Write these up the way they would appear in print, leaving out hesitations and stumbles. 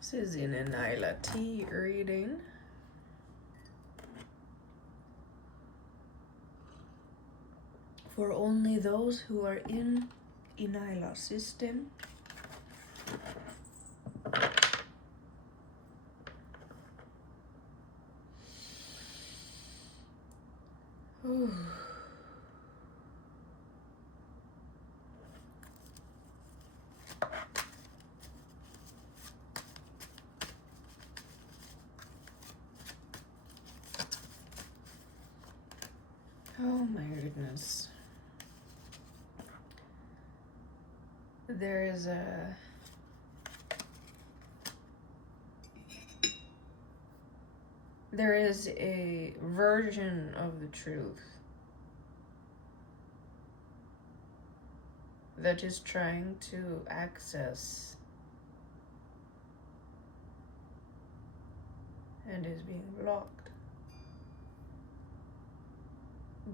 This is an ENYELAH Tea reading. For only those who are in ENYELAH system. Ooh. Oh my goodness. There is a version of the truth that is trying to access and is being blocked.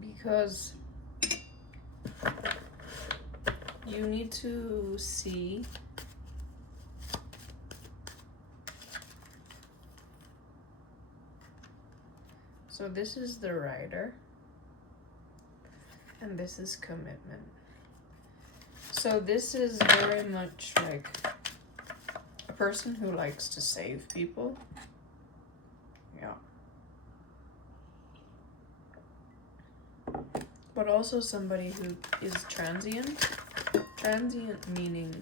Because you need to see so this is the writer and this is commitment. So this is very much like a person who likes to save people. Yeah. But also somebody who is transient. Transient meaning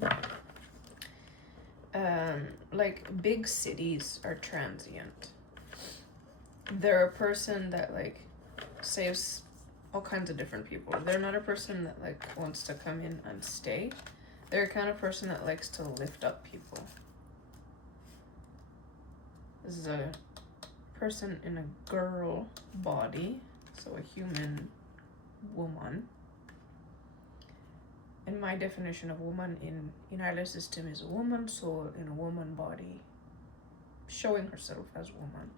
like big cities are transient. They're a person that like saves all kinds of different people. They're not a person that like wants to come in and stay. They're a kind of person that likes to lift up people. This is a person in a girl body, so a human woman. And my definition of woman in ENYELAH system is a woman soul in a woman body, showing herself as woman.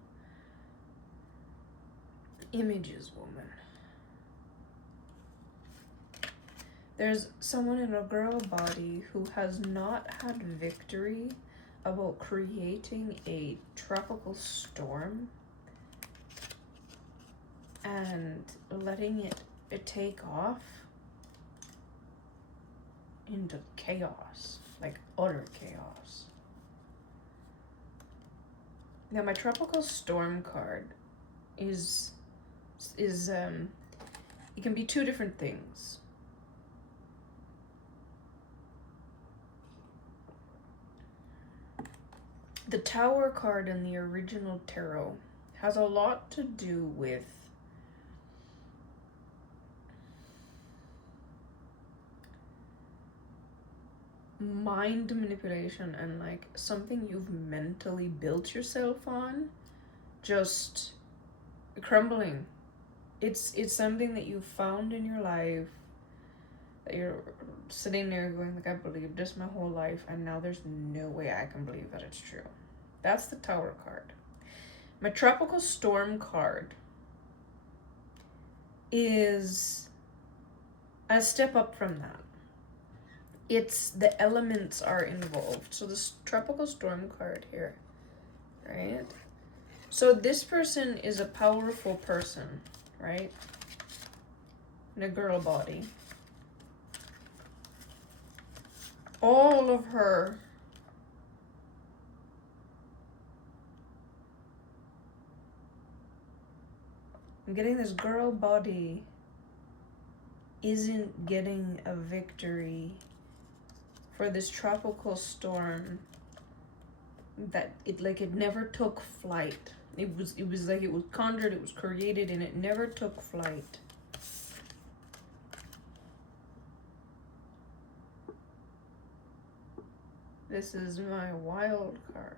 Image is woman. There's someone in a girl body who has not had victory about creating a tropical storm and letting it take off into chaos, like utter chaos. Now my tropical storm card is it can be two different things. The Tower card in the original tarot has a lot to do with mind manipulation and like something you've mentally built yourself on just crumbling. It's something that you found in your life that you're sitting there going like, I believed this my whole life and now there's no way I can believe that it's true. That's the Tower card. My Tropical Storm card is a step up from that. It's the elements are involved. So this Tropical Storm card here, right? So this person is a powerful person, right? In a girl body. All of her I'm getting this girl body isn't getting a victory for this tropical storm that it never took flight. It was like it was conjured, it was created, and it never took flight. This is my Wild card.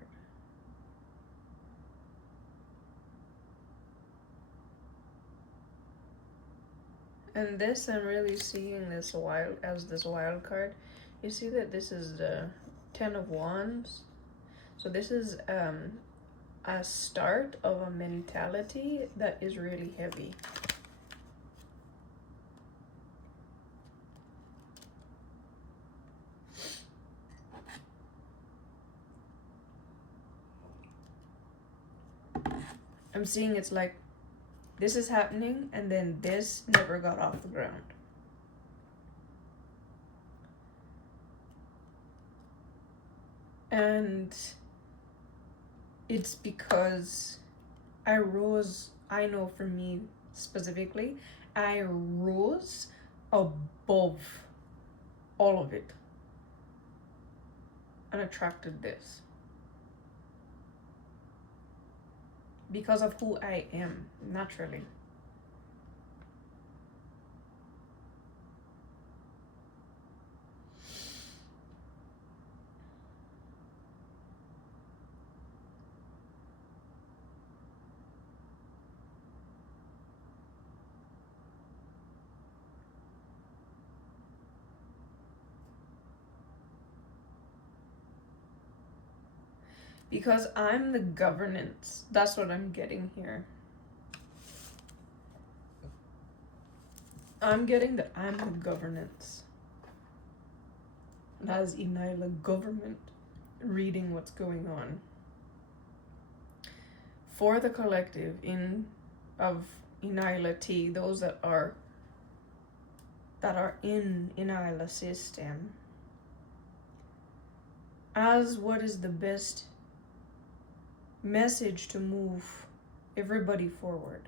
And this, I'm really seeing this wild card. You see that this is the 10 of Wands. So this is a start of a mentality that is really heavy. I'm seeing it's like this is happening and then this never got off the ground. And it's because I know for me specifically, I rose above all of it and attracted this. Because of who I am, naturally. Because I'm the governance. That's what I'm getting here. I'm getting that I'm the governance. As ENYELAH government, reading what's going on. For the collective of ENYELAH Tea, those that are in ENYELAH system, as what is the best message to move everybody forward.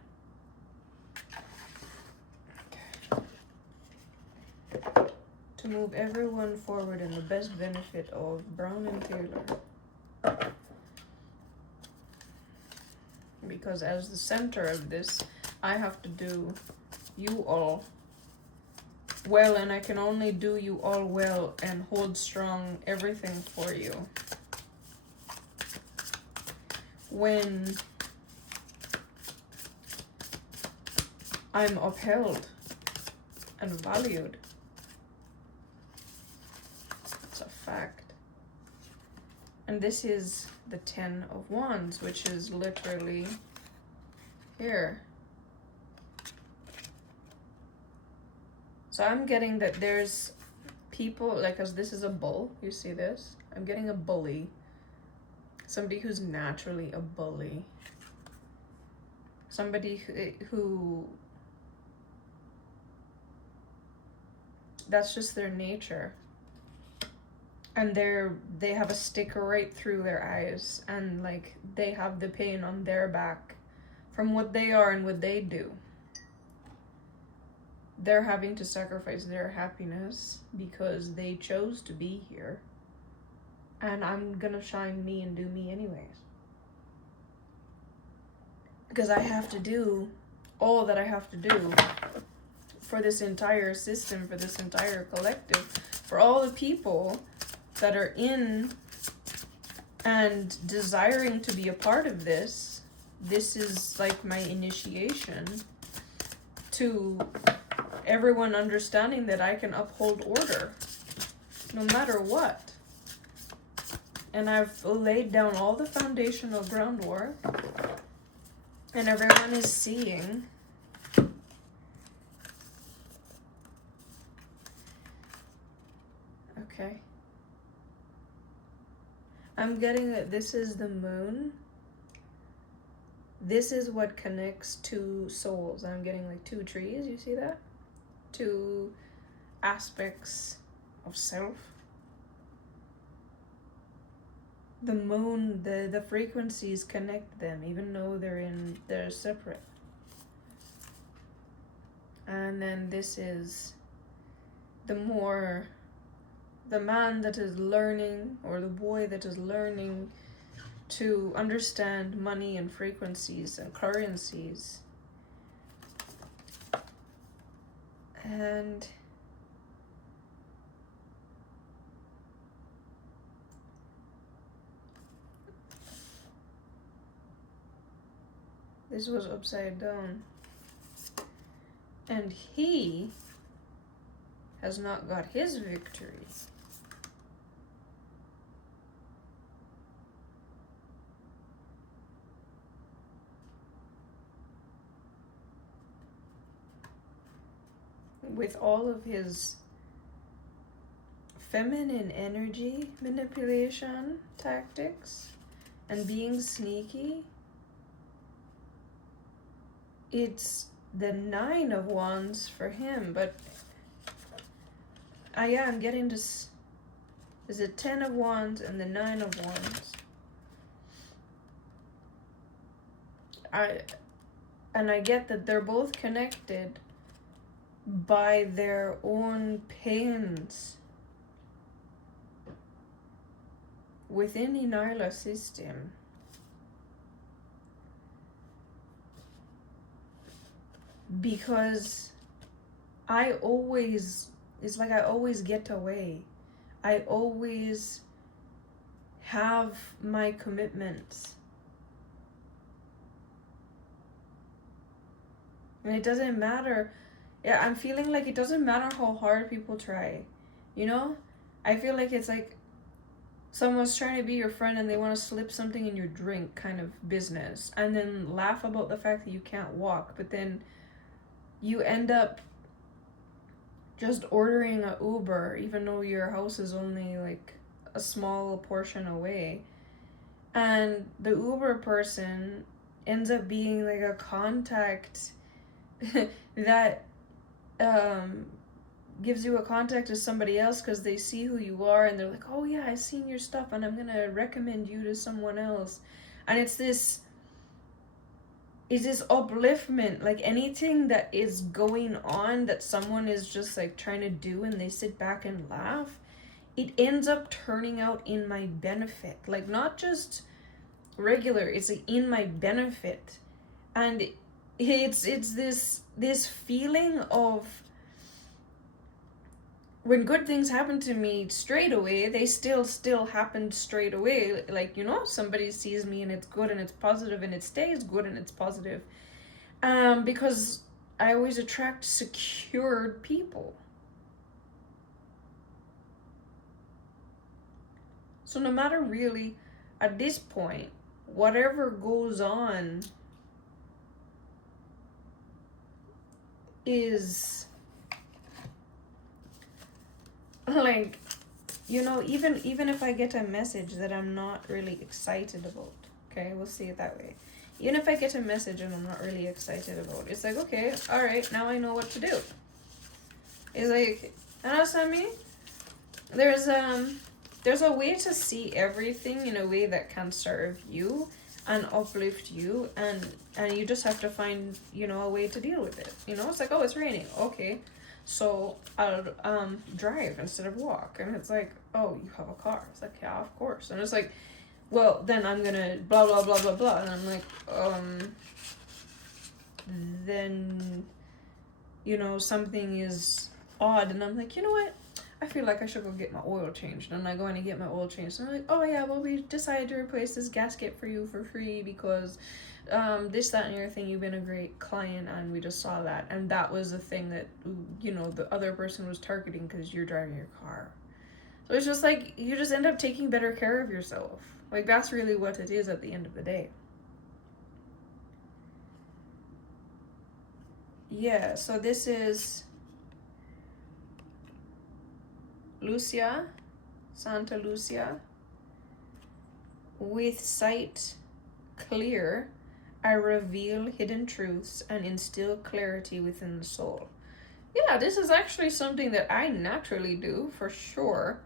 To move everyone forward in the best benefit of Brown and Taylor. Because as the center of this, I have to do you all well, and I can only do you all well and hold strong everything for you when I'm upheld and valued. It's a fact. And this is the 10 of Wands, which is literally here. So I'm getting that there's people, like, as this is a bull, you see this? I'm getting a bully. Somebody who's naturally a bully. Somebody who that's just their nature. And they have a sticker right through their eyes, and like they have the pain on their back from what they are and what they do. They're having to sacrifice their happiness because they chose to be here. And I'm gonna shine me and do me anyways. Because I have to do all that I have to do for this entire system, for this entire collective, for all the people that are in and desiring to be a part of this. This is like my initiation to everyone understanding that I can uphold order no matter what. And I've laid down all the foundational groundwork, and everyone is seeing okay. I'm getting that this is the moon. This is what connects two souls. I'm getting like two trees, you see that? Two aspects of self. The moon, the frequencies connect them, even though they're separate. And then this is the man that is learning, or the boy that is learning to understand money and frequencies and currencies. And this was upside down. And he has not got his victory. With all of his feminine energy manipulation tactics and being sneaky, it's the 9 of Wands for him, but yeah, I'm getting this. There's a 10 of Wands and the 9 of Wands. I get that they're both connected by their own pains within the ENYELAH system. Because it's like I always get away. I always have my commitments. And it doesn't matter. Yeah, I'm feeling like it doesn't matter how hard people try. You know? I feel like it's like someone's trying to be your friend and they want to slip something in your drink kind of business. And then laugh about the fact that you can't walk. But then you end up just ordering an Uber even though your house is only like a small portion away. And the Uber person ends up being like a contact that gives you a contact to somebody else because they see who you are and they're like, oh yeah, I've seen your stuff and I'm gonna recommend you to someone else. And it's this upliftment, like anything that is going on that someone is just like trying to do and they sit back and laugh, it ends up turning out in my benefit. Like not just regular, it's like in my benefit. And it's this feeling of when good things happen to me straight away, they still happen straight away. Like, you know, somebody sees me and it's good and it's positive and it stays good and it's positive. Because I always attract secured people. So no matter really, at this point, whatever goes on is like, you know, even if I get a message that I'm not really excited about, okay, we'll see it that way. Even if I get a message and I'm not really excited about it, it's like, okay, all right, now I know what to do. It's like, understand me? There's a way to see everything in a way that can serve you and uplift you, and you just have to find, you know, a way to deal with it. You know, it's like, oh, it's raining, okay, so I'll drive instead of walk. And it's like, oh, you have a car. It's like, yeah, of course. And it's like, well, then I'm gonna blah blah blah blah blah. And I'm like, then, you know, something is odd, and I'm like, you know what, I feel like I should go get my oil changed. And I go in and get my oil changed. And I'm like, oh yeah, well, we decided to replace this gasket for you for free because this, that, and the other thing, you've been a great client and we just saw that. And that was the thing that, you know, the other person was targeting because you're driving your car. So it's just like, you just end up taking better care of yourself. Like, that's really what it is at the end of the day. Yeah, so this is Lucia, Santa Lucia. With sight clear, I reveal hidden truths and instill clarity within the soul. Yeah, this is actually something that I naturally do, for sure.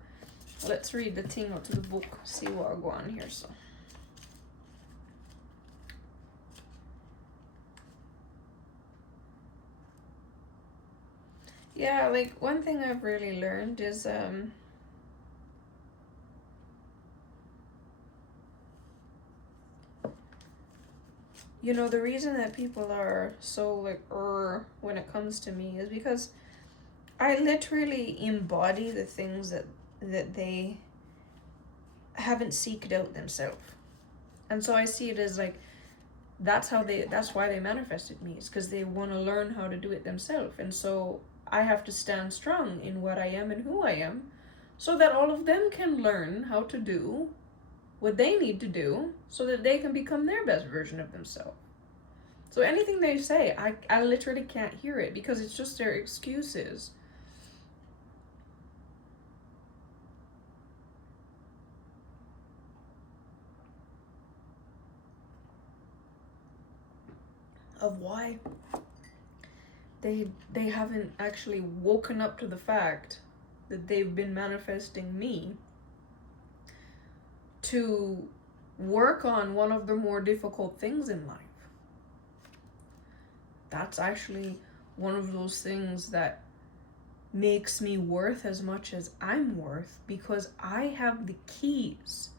Let's read the thing out of the book, see what I go on here. So, yeah, like one thing I've really learned is you know, the reason that people are so like when it comes to me is because I literally embody the things that they haven't seeked out themselves. And so I see it as like, that's why they manifested me. It's because they want to learn how to do it themselves. And so I have to stand strong in what I am and who I am, so that all of them can learn how to do what they need to do so that they can become their best version of themselves. So anything they say, I literally can't hear it because it's just their excuses. of why they haven't actually woken up to the fact that they've been manifesting me to work on one of the more difficult things in life. That's actually one of those things that makes me worth as much as I'm worth, because I have the keys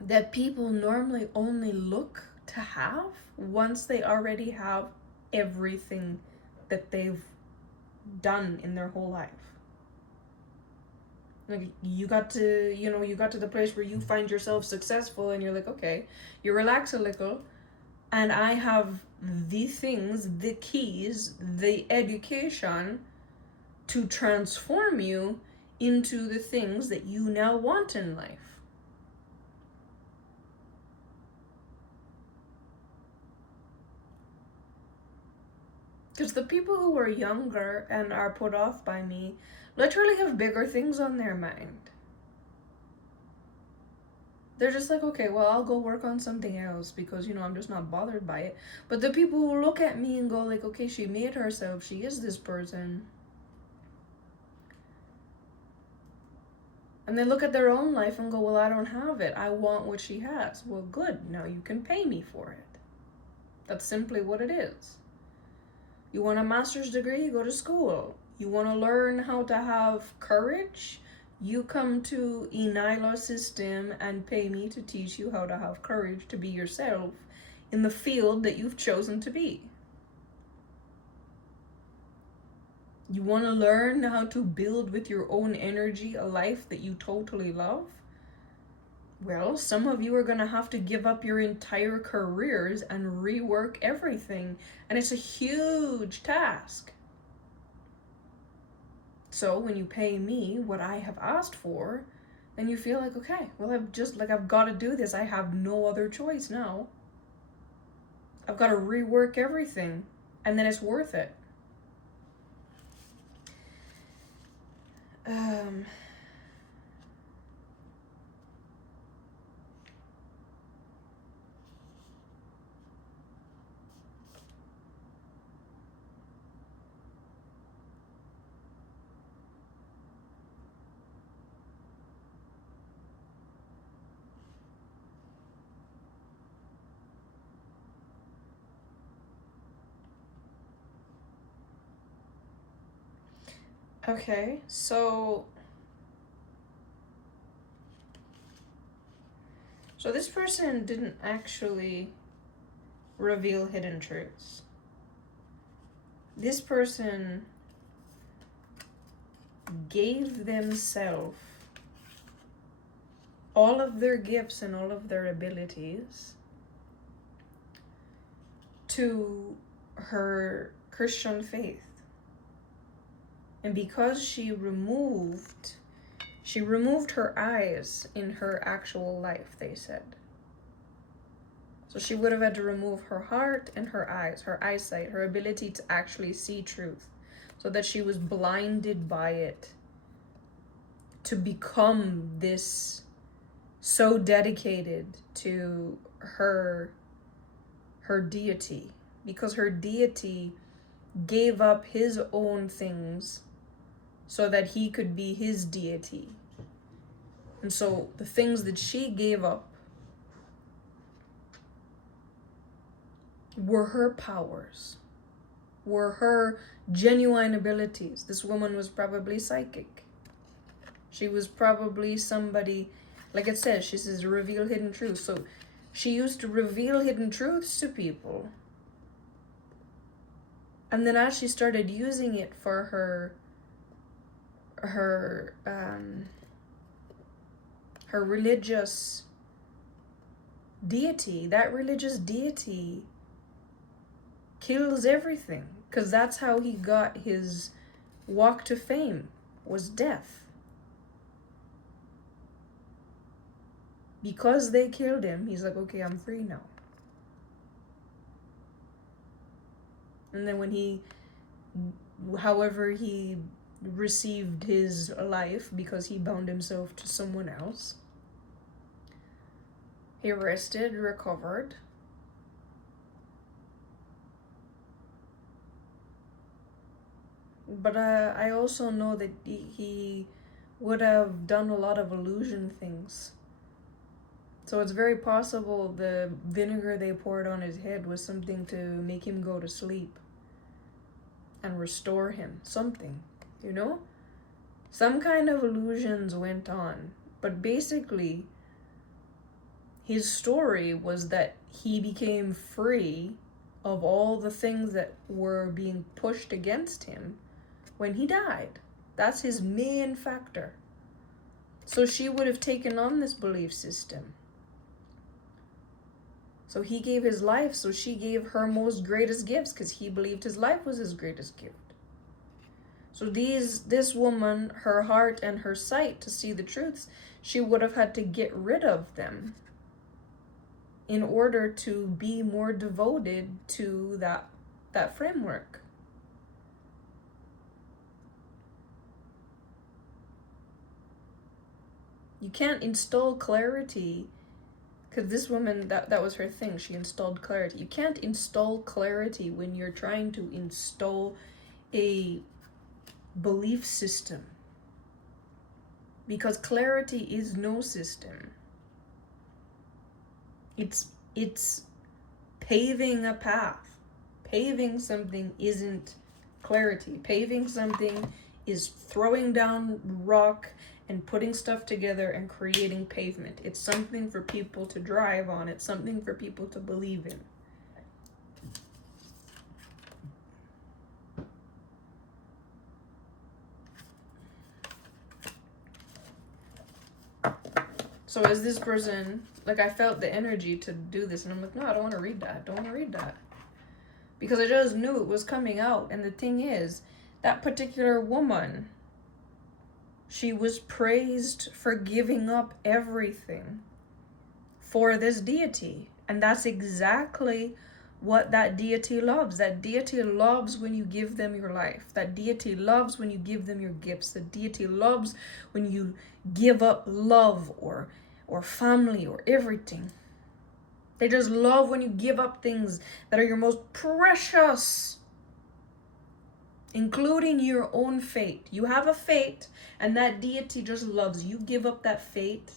that people normally only look to have once they already have everything that they've done in their whole life. Like, you got to the place where you find yourself successful and you're like, okay, you relax a little, and I have the things, the keys, the education to transform you into the things that you now want in life. Because the people who are younger and are put off by me literally have bigger things on their mind. They're just like, okay, well, I'll go work on something else because, I'm just not bothered by it. But the people who look at me and go like, okay, she made herself, she is this person. And they look at their own life and go, well, I don't have it. I want what she has. Well, good. Now you can pay me for it. That's simply what it is. You want a master's degree? You go to school. You want to learn how to have courage? You come to ENYELAH system and pay me to teach you how to have courage to be yourself in the field that you've chosen to be. You want to learn how to build with your own energy a life that you totally love? Well, some of you are going to have to give up your entire careers and rework everything. And it's a huge task. So when you pay me what I have asked for, then you feel like, okay, well, I've got to do this. I have no other choice now. I've got to rework everything. And then it's worth it. Okay, so this person didn't actually reveal hidden truths. This person gave themselves all of their gifts and all of their abilities to her Christian faith. And because she removed her eyes in her actual life, they said. So she would have had to remove her heart and her eyes, her eyesight, her ability to actually see truth, so that she was blinded by it to become this so dedicated to her deity, because her deity gave up his own things so that he could be his deity. And so the things that she gave up were her powers, were her genuine abilities. This woman was probably psychic. She was probably somebody, like it says, she says reveal hidden truths. So she used to reveal hidden truths to people. And then as she started using it for her religious deity, that religious deity kills everything, because that's how he got his walk to fame, was death. Because they killed him, he's like, okay, I'm free now. And then when however he received his life, because he bound himself to someone else, he rested, recovered, but I also know that he would have done a lot of illusion things. So it's very possible the vinegar they poured on his head was something to make him go to sleep and restore him. Something, you know? Some kind of illusions went on. But basically, his story was that he became free of all the things that were being pushed against him when he died. That's his main factor. So she would have taken on this belief system. So he gave his life, so she gave her most greatest gifts because he believed his life was his greatest gift. So this woman, her heart and her sight to see the truths, she would have had to get rid of them in order to be more devoted to that framework. You can't install clarity, because this woman, that was her thing. She installed clarity. You can't install clarity when you're trying to install a belief system, because clarity is no system. It's paving a path. Paving something isn't clarity. Paving something is throwing down rock and putting stuff together and creating pavement. It's something for people to drive on. It's something for people to believe in. So as this person, like, I felt the energy to do this, and I'm like, no, I don't want to read that. Don't want to read that. Because I just knew it was coming out. And the thing is, that particular woman, she was praised for giving up everything for this deity. And that's exactly what that deity loves. That deity loves when you give them your life. That deity loves when you give them your gifts. The deity loves when you give up love or family or everything. They just love when you give up things that are your most precious, including your own fate. You have a fate, and that deity just loves you. Give up that fate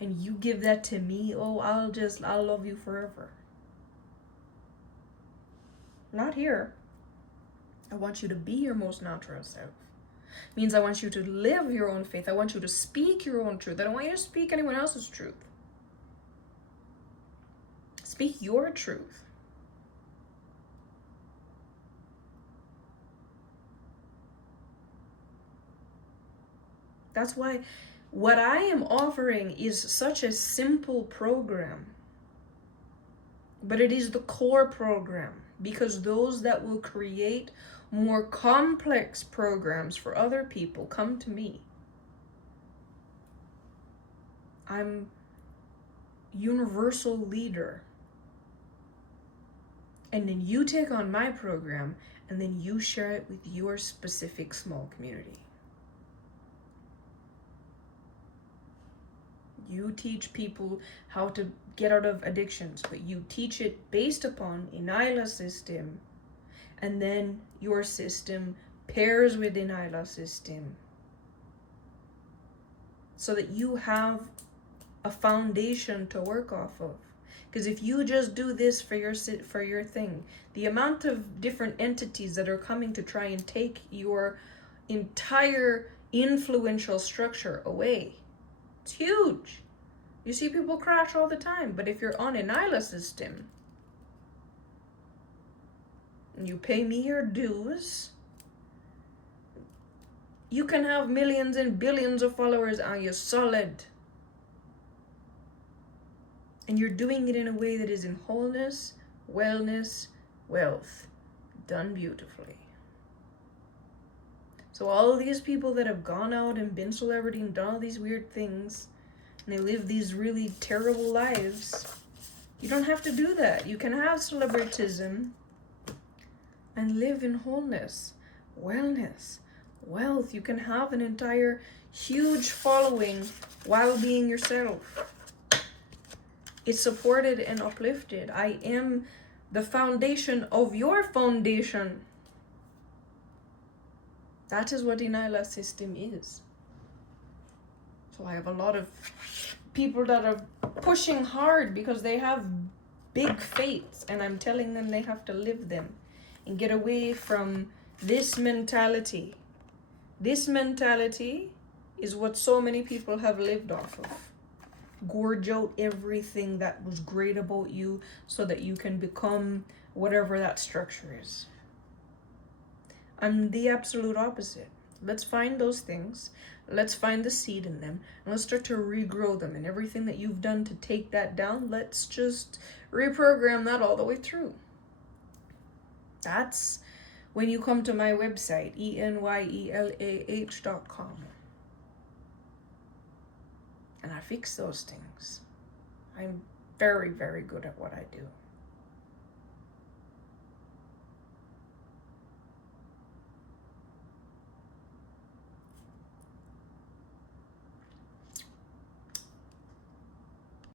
and you give that to me. Oh, I'll love you forever. Not here. I want you to be your most natural self. Means I want you to live your own faith. I want you to speak your own truth. I don't want you to speak anyone else's truth. Speak your truth. That's why what I am offering is such a simple program, but it is the core program, because those that will create more complex programs for other people come to me. I'm universal leader. And then you take on my program, and then you share it with your specific small community. You teach people how to get out of addictions, but you teach it based upon ENYELAH system, and then your system pairs with ENYELAH system, so that you have a foundation to work off of. Because if you just do this for your thing, the amount of different entities that are coming to try and take your entire influential structure away, it's huge. You see people crash all the time. But if you're on an ENYELAH system, and you pay me your dues, you can have millions and billions of followers and you're solid. And you're doing it in a way that is in wholeness, wellness, wealth. Done beautifully. So all of these people that have gone out and been celebrity and done all these weird things, and they live these really terrible lives, you don't have to do that. You can have celebritism and live in wholeness, wellness, wealth. You can have an entire huge following while being yourself. It's supported and uplifted. I am the foundation of your foundation. That is what ENYELAH system is. So I have a lot of people that are pushing hard because they have big faiths, and I'm telling them they have to live them and get away from this mentality. This mentality is what so many people have lived off of. Gorge out everything that was great about you so that you can become whatever that structure is. I'm the absolute opposite. Let's find those things. Let's find the seed in them. And let's start to regrow them. And everything that you've done to take that down, let's just reprogram that all the way through. That's when you come to my website, ENYELAH.com. And I fix those things. I'm very, very good at what I do.